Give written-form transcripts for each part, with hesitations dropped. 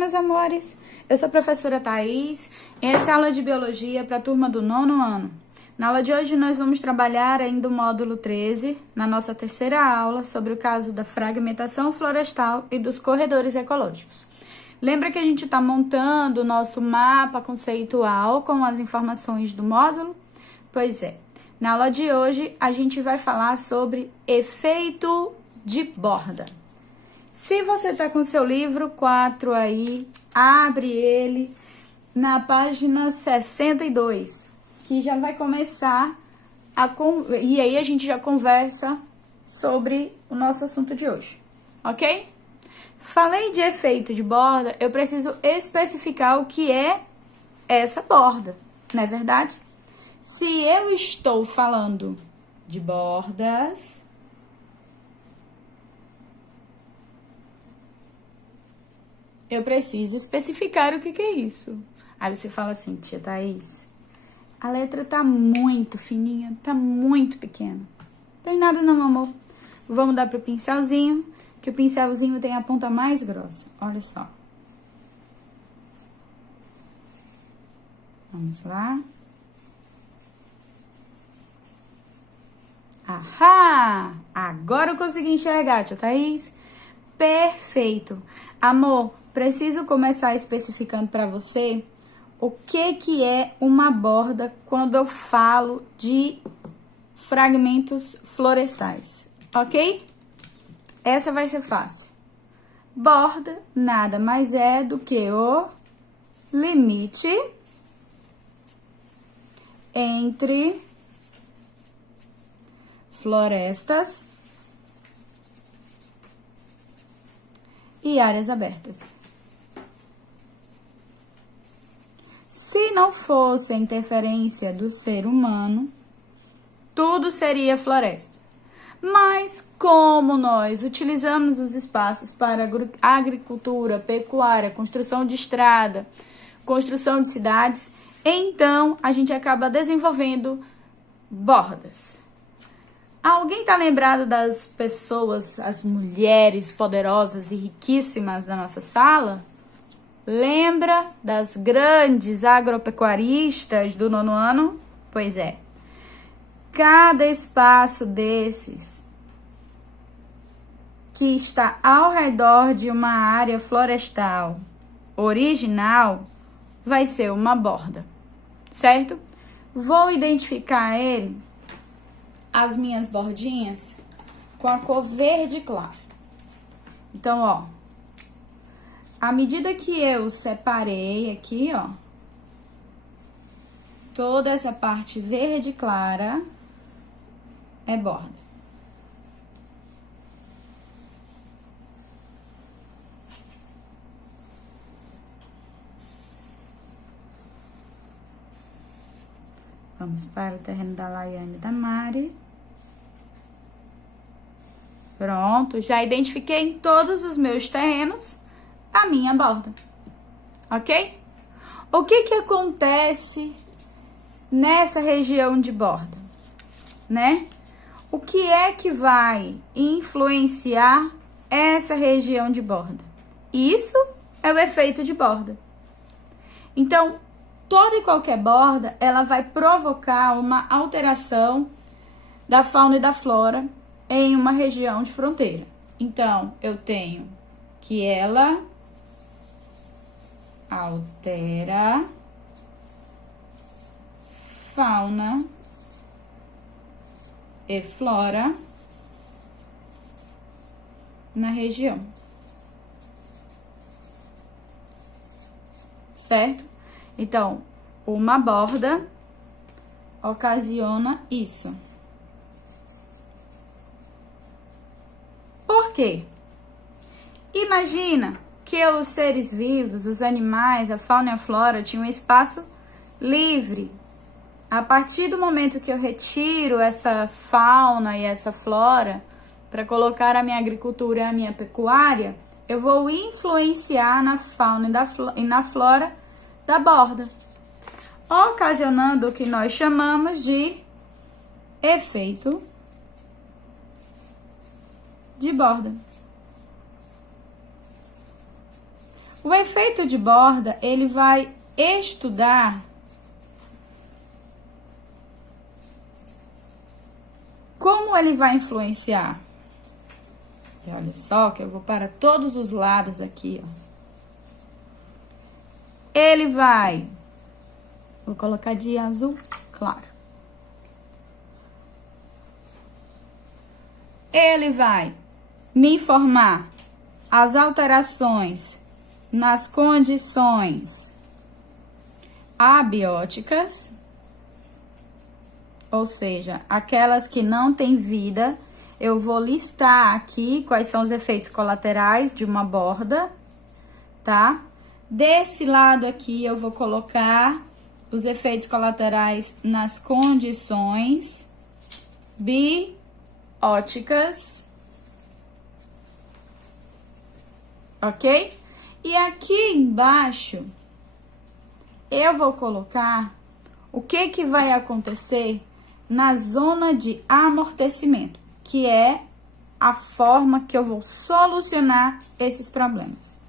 meus amores! Eu sou a professora Thaís e essa é a aula de Biologia para a turma do 9º ano. Na aula de hoje nós vamos trabalhar ainda o módulo 13, na nossa terceira aula, sobre o caso da fragmentação florestal e dos corredores ecológicos. Lembra que a gente está montando o nosso mapa conceitual com as informações do módulo? Pois é, na aula de hoje a gente vai falar sobre efeito de borda. Se você está com seu livro 4 aí, abre ele na página 62, que já vai começar e aí a gente já conversa sobre o nosso assunto de hoje, ok? Falei de efeito de borda, eu preciso especificar o que é essa borda, não é verdade? Se eu estou falando de bordas, eu preciso especificar o que é isso. Aí você fala assim, tia Thaís, a letra tá muito fininha, tá muito pequena. Não tem nada não, amor. Vamos dar pro pincelzinho, que o pincelzinho tem a ponta mais grossa. Olha só. Vamos lá. Ahá! Agora eu consegui enxergar, tia Thaís. Perfeito. Amor, preciso começar especificando para você o que é uma borda quando eu falo de fragmentos florestais, ok? Essa vai ser fácil. Borda nada mais é do que o limite entre florestas e áreas abertas. Se não fosse a interferência do ser humano, tudo seria floresta. Mas como nós utilizamos os espaços para agricultura, pecuária, construção de estrada, construção de cidades, então a gente acaba desenvolvendo bordas. Alguém tá lembrado das pessoas, as mulheres poderosas e riquíssimas da nossa sala? Lembra das grandes agropecuaristas do 9º ano? Pois é. Cada espaço desses que está ao redor de uma área florestal original vai ser uma borda, certo? Vou identificar ele, as minhas bordinhas, com a cor verde clara. Então, ó, à medida que eu separei aqui, ó, toda essa parte verde clara é borda. Vamos para o terreno da Laiane e da Mari. Pronto, já identifiquei em todos os meus terrenos a minha borda, ok? O que acontece nessa região de borda, né? O que é que vai influenciar essa região de borda? Isso é o efeito de borda. Então, toda e qualquer borda, ela vai provocar uma alteração da fauna e da flora em uma região de fronteira. Então, eu tenho que ela altera fauna e flora na região. Certo? Então, uma borda ocasiona isso. Por quê? Imagina que os seres vivos, os animais, a fauna e a flora tinham um espaço livre. A partir do momento que eu retiro essa fauna e essa flora para colocar a minha agricultura e a minha pecuária, eu vou influenciar na fauna e na flora da borda, ocasionando o que nós chamamos de efeito de borda. O efeito de borda, ele vai estudar como ele vai influenciar. E olha só que eu vou para todos os lados aqui, ó. Ele vai, vou colocar de azul claro. Ele vai me informar as alterações nas condições abióticas, ou seja, aquelas que não têm vida. Eu vou listar aqui quais são os efeitos colaterais de uma borda, tá? Desse lado aqui, eu vou colocar os efeitos colaterais nas condições bióticas, ok? E aqui embaixo, eu vou colocar o que vai acontecer na zona de amortecimento, que é a forma que eu vou solucionar esses problemas.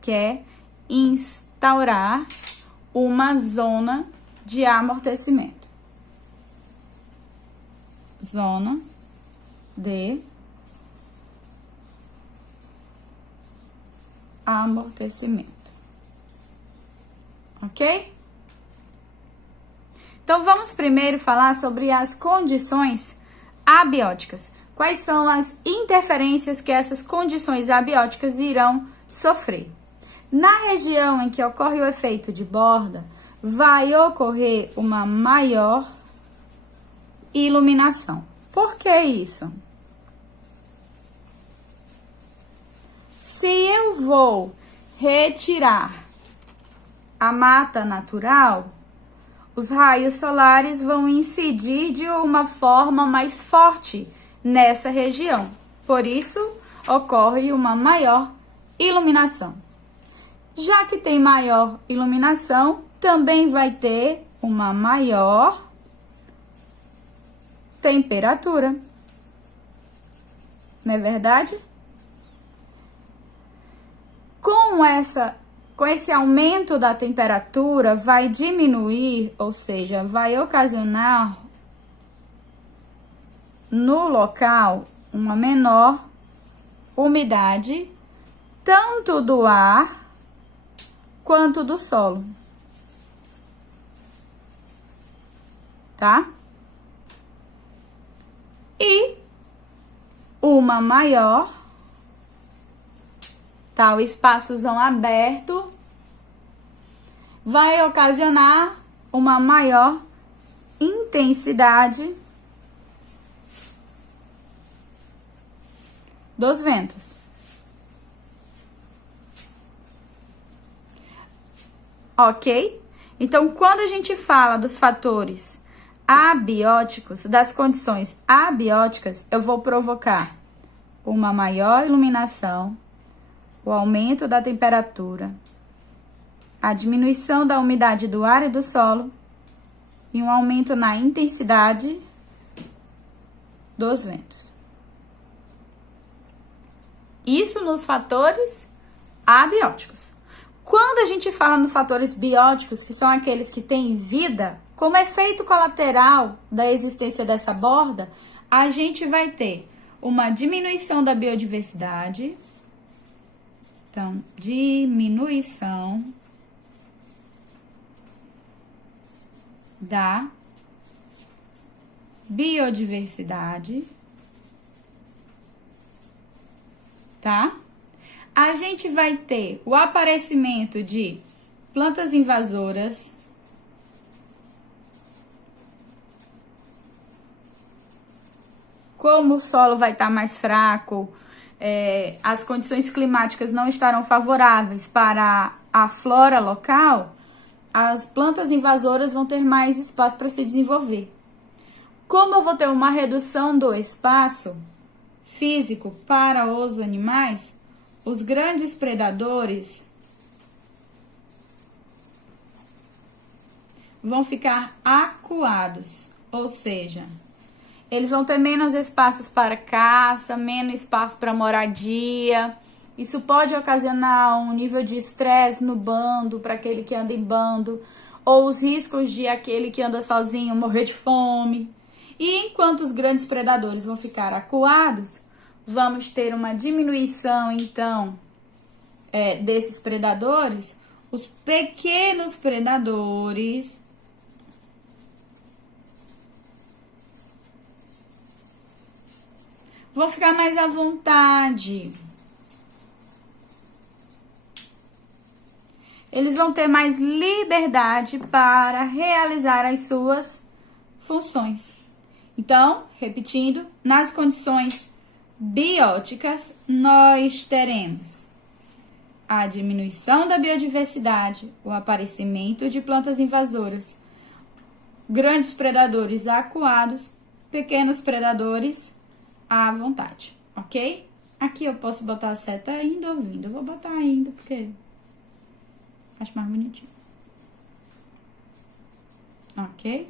Que é instaurar uma zona de amortecimento. Zona de amortecimento. Ok? Então, vamos primeiro falar sobre as condições abióticas. Quais são as interferências que essas condições abióticas irão sofrer? Na região em que ocorre o efeito de borda, vai ocorrer uma maior iluminação. Por que isso? Se eu vou retirar a mata natural, os raios solares vão incidir de uma forma mais forte nessa região. Por isso, ocorre uma maior iluminação. Já que tem maior iluminação, também vai ter uma maior temperatura. Não é verdade? Com esse aumento da temperatura, vai diminuir, ou seja, vai ocasionar no local uma menor umidade, tanto do ar quanto do solo. Tá? E uma maior, tá? O espaçozão aberto vai ocasionar uma maior intensidade dos ventos. Ok? Então, quando a gente fala dos fatores abióticos, das condições abióticas, eu vou provocar uma maior iluminação, o aumento da temperatura, a diminuição da umidade do ar e do solo e um aumento na intensidade dos ventos. Isso nos fatores abióticos. Quando a gente fala nos fatores bióticos, que são aqueles que têm vida, como efeito colateral da existência dessa borda, a gente vai ter uma diminuição da biodiversidade. Então, diminuição da biodiversidade, tá? A gente vai ter o aparecimento de plantas invasoras, como o solo vai estar mais fraco, as condições climáticas não estarão favoráveis para a flora local, as plantas invasoras vão ter mais espaço para se desenvolver. Como eu vou ter uma redução do espaço físico para os animais, os grandes predadores vão ficar acuados, ou seja, Eles vão ter menos espaços para caça, menos espaço para moradia. Isso pode ocasionar um nível de estresse no bando, para aquele que anda em bando, ou os riscos de aquele que anda sozinho morrer de fome. E enquanto os grandes predadores vão ficar acuados, vamos ter uma diminuição, então, desses predadores. Os pequenos predadores vão ficar mais à vontade. Eles vão ter mais liberdade para realizar as suas funções. Então, repetindo, nas condições bióticas, nós teremos a diminuição da biodiversidade, o aparecimento de plantas invasoras, grandes predadores acuados, pequenos predadores à vontade, ok? Aqui eu posso botar a seta indo ou vindo. Eu vou botar indo, porque acho mais bonitinho. Ok?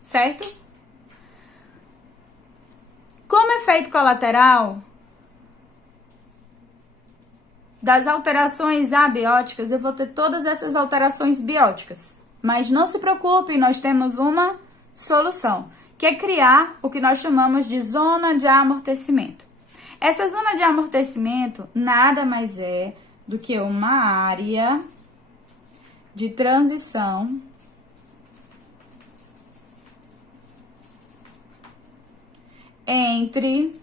Certo? Como efeito colateral das alterações abióticas, eu vou ter todas essas alterações bióticas. Mas não se preocupe, nós temos uma solução, que é criar o que nós chamamos de zona de amortecimento. Essa zona de amortecimento nada mais é do que uma área de transição entre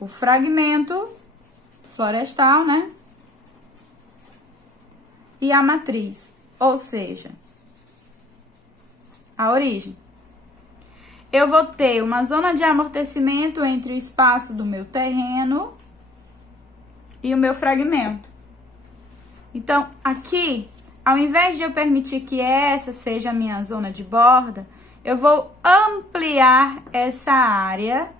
o fragmento florestal, né? E a matriz, ou seja, a origem. Eu vou ter uma zona de amortecimento entre o espaço do meu terreno e o meu fragmento. Então, aqui, ao invés de eu permitir que essa seja a minha zona de borda, eu vou ampliar essa área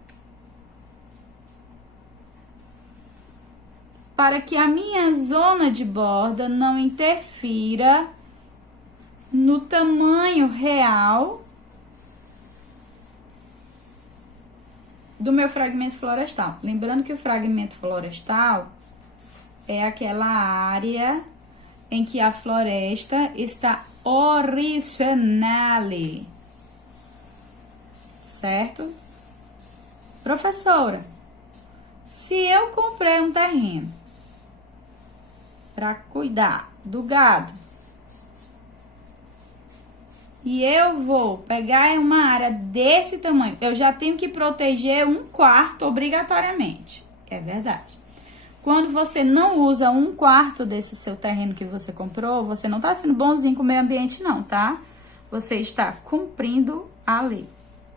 para que a minha zona de borda não interfira no tamanho real do meu fragmento florestal. Lembrando que o fragmento florestal é aquela área em que a floresta está originale. Certo? Professora, se eu comprei um terreno para cuidar do gado e eu vou pegar uma área desse tamanho, eu já tenho que proteger 1/4 obrigatoriamente. É verdade. Quando você não usa 1/4 desse seu terreno que você comprou, você não está sendo bonzinho com o meio ambiente não, tá? Você está cumprindo a lei.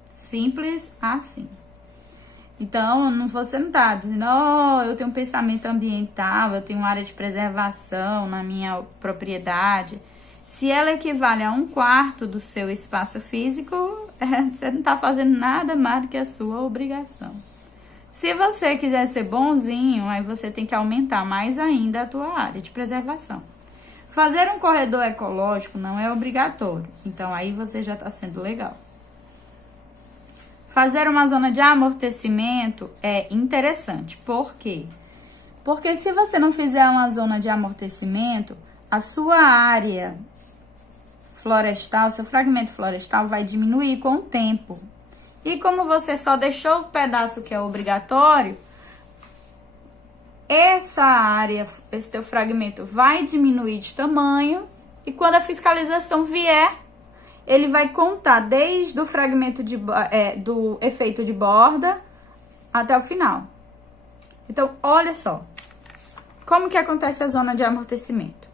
Simples assim. Então, você não tá dizendo, eu tenho um pensamento ambiental, eu tenho uma área de preservação na minha propriedade. Se ela equivale a 1/4 do seu espaço físico, você não tá fazendo nada mais do que a sua obrigação. Se você quiser ser bonzinho, aí você tem que aumentar mais ainda a tua área de preservação. Fazer um corredor ecológico não é obrigatório, então aí você já tá sendo legal. Fazer uma zona de amortecimento é interessante. Por quê? Porque se você não fizer uma zona de amortecimento, a sua área florestal, seu fragmento florestal vai diminuir com o tempo. E como você só deixou o pedaço que é obrigatório, essa área, esse teu fragmento vai diminuir de tamanho e quando a fiscalização vier, ele vai contar desde o fragmento do efeito de borda até o final. Então, olha só, como que acontece a zona de amortecimento.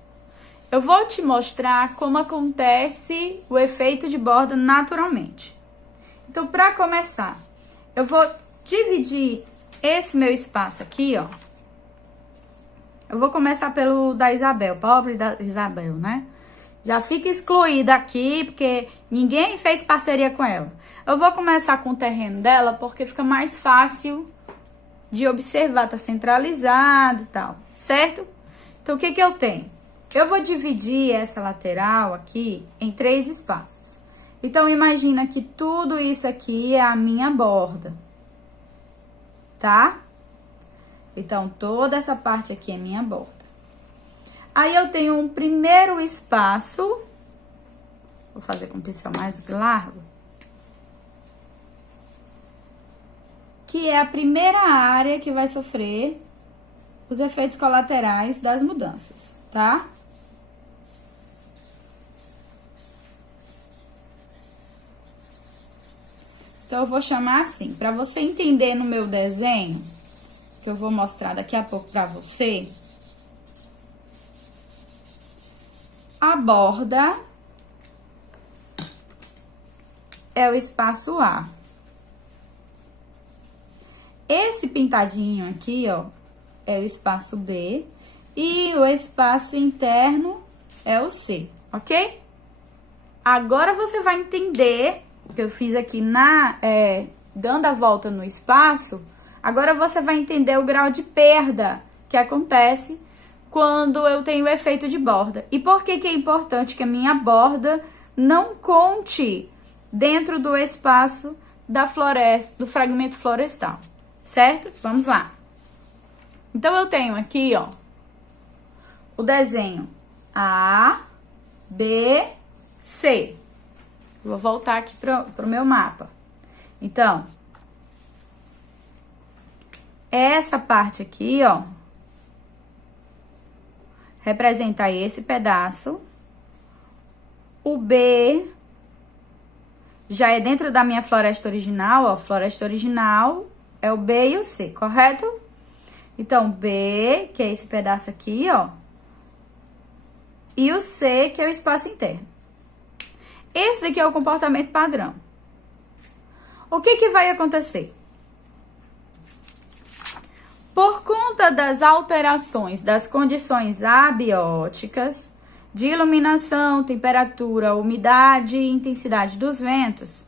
Eu vou te mostrar como acontece o efeito de borda naturalmente. Então, para começar, eu vou dividir esse meu espaço aqui, ó. Eu vou começar pelo da Isabel, pobre da Isabel, né? Já fica excluída aqui, porque ninguém fez parceria com ela. Eu vou começar com o terreno dela, porque fica mais fácil de observar, tá centralizado e tal, certo? Então, o que que eu tenho? Eu vou dividir essa lateral aqui em 3 espaços. Então, imagina que tudo isso aqui é a minha borda, tá? Então, toda essa parte aqui é minha borda. Aí, eu tenho um primeiro espaço, vou fazer com o pincel mais largo, que é a primeira área que vai sofrer os efeitos colaterais das mudanças, tá? Então, eu vou chamar assim, para você entender no meu desenho, que eu vou mostrar daqui a pouco para você, a borda é o espaço A. Esse pintadinho aqui, ó, é o espaço B e o espaço interno é o C, ok? Agora você vai entender o que eu fiz aqui dando a volta no espaço. Agora você vai entender o grau de perda que acontece quando eu tenho o efeito de borda. E por que que é importante que a minha borda não conte dentro do espaço da floresta, do fragmento florestal, certo? Vamos lá. Então, eu tenho aqui, ó, o desenho A, B, C. Vou voltar aqui pro meu mapa. Então, essa parte aqui, ó, representa esse pedaço. O B já é dentro da minha floresta original, ó. Floresta original é o B e o C, correto? Então, B, que é esse pedaço aqui, ó. E o C, que é o espaço interno. Esse daqui é o comportamento padrão. O que que vai acontecer? Por conta das alterações das condições abióticas, de iluminação, temperatura, umidade e intensidade dos ventos,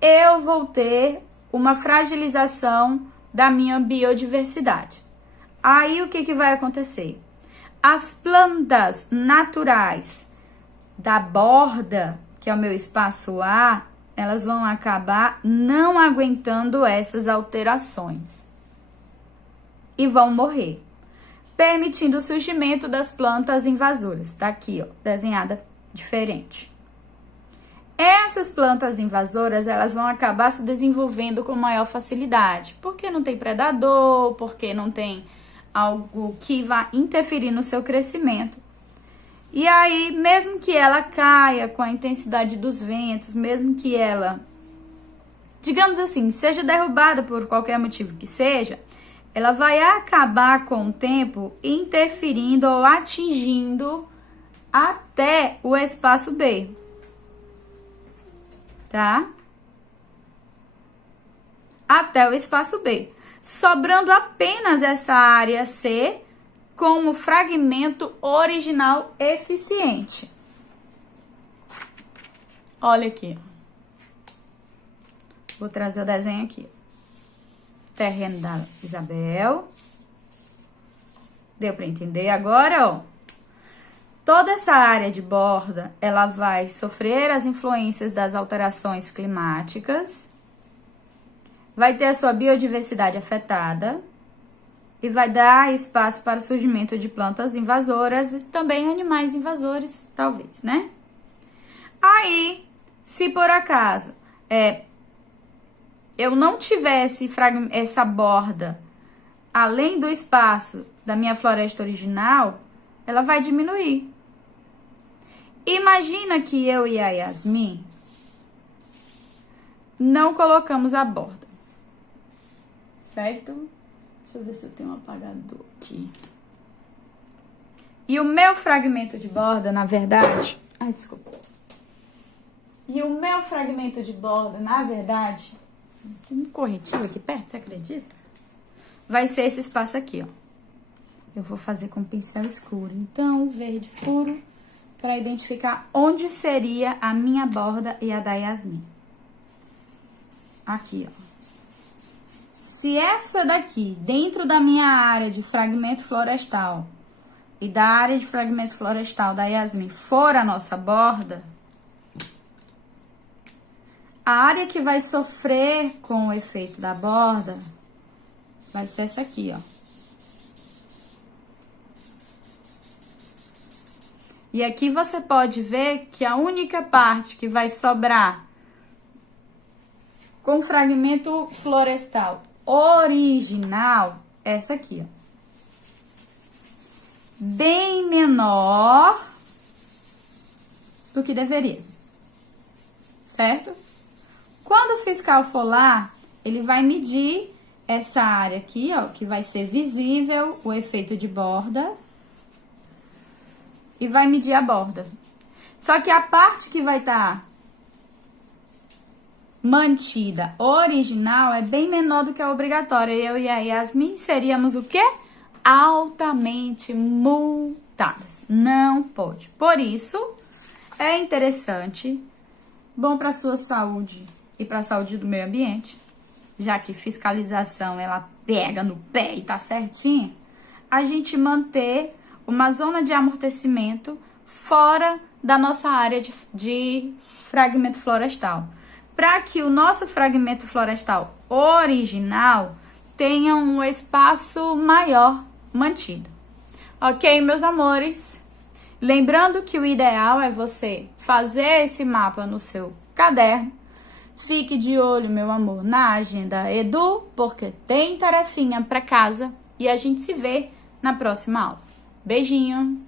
eu vou ter uma fragilização da minha biodiversidade. Aí, o que que vai acontecer? As plantas naturais da borda, que é o meu espaço A, elas vão acabar não aguentando essas alterações e vão morrer, permitindo o surgimento das plantas invasoras. Tá aqui, ó, desenhada diferente. Essas plantas invasoras, elas vão acabar se desenvolvendo com maior facilidade, porque não tem predador, porque não tem algo que vá interferir no seu crescimento. E aí, mesmo que ela caia com a intensidade dos ventos, mesmo que ela, digamos assim, seja derrubada por qualquer motivo que seja, ela vai acabar com o tempo interferindo ou atingindo até o espaço B, tá? Até o espaço B, sobrando apenas essa área C como fragmento original eficiente. Olha aqui. Vou trazer o desenho aqui. Terreno da Isabel. Deu para entender agora, ó? Toda essa área de borda, ela vai sofrer as influências das alterações climáticas, vai ter a sua biodiversidade afetada e vai dar espaço para o surgimento de plantas invasoras e também animais invasores, talvez, né? Aí, se por acaso eu não tivesse essa borda além do espaço da minha floresta original, ela vai diminuir. Imagina que eu e a Yasmin não colocamos a borda, certo? Deixa eu ver se eu tenho um apagador aqui. E o meu fragmento de borda, na verdade... Ai, desculpa. E o meu fragmento de borda, na verdade... Tem um corretivo aqui perto, você acredita? Vai ser esse espaço aqui, ó. Eu vou fazer com pincel escuro. Então, verde escuro, para identificar onde seria a minha borda e a da Yasmin. Aqui, ó. Se essa daqui, dentro da minha área de fragmento florestal e da área de fragmento florestal da Yasmin for a nossa borda, A área que vai sofrer com o efeito da borda vai ser essa aqui, ó. E aqui você pode ver que a única parte que vai sobrar com fragmento florestal original é essa aqui, ó. Bem menor do que deveria, certo? Quando o fiscal for lá, ele vai medir essa área aqui, ó, que vai ser visível o efeito de borda, e vai medir a borda. Só que a parte que vai estar mantida original é bem menor do que a obrigatória. Eu e a Yasmin seríamos o quê? Altamente multadas. Não pode. Por isso, é interessante, bom para a sua saúde e para a saúde do meio ambiente, já que fiscalização ela pega no pé e tá certinho, a gente manter uma zona de amortecimento fora da nossa área de fragmento florestal, para que o nosso fragmento florestal original tenha um espaço maior mantido. Ok, meus amores? Lembrando que o ideal é você fazer esse mapa no seu caderno. Fique de olho, meu amor, na agenda Edu, porque tem tarefinha para casa e a gente se vê na próxima aula. Beijinho!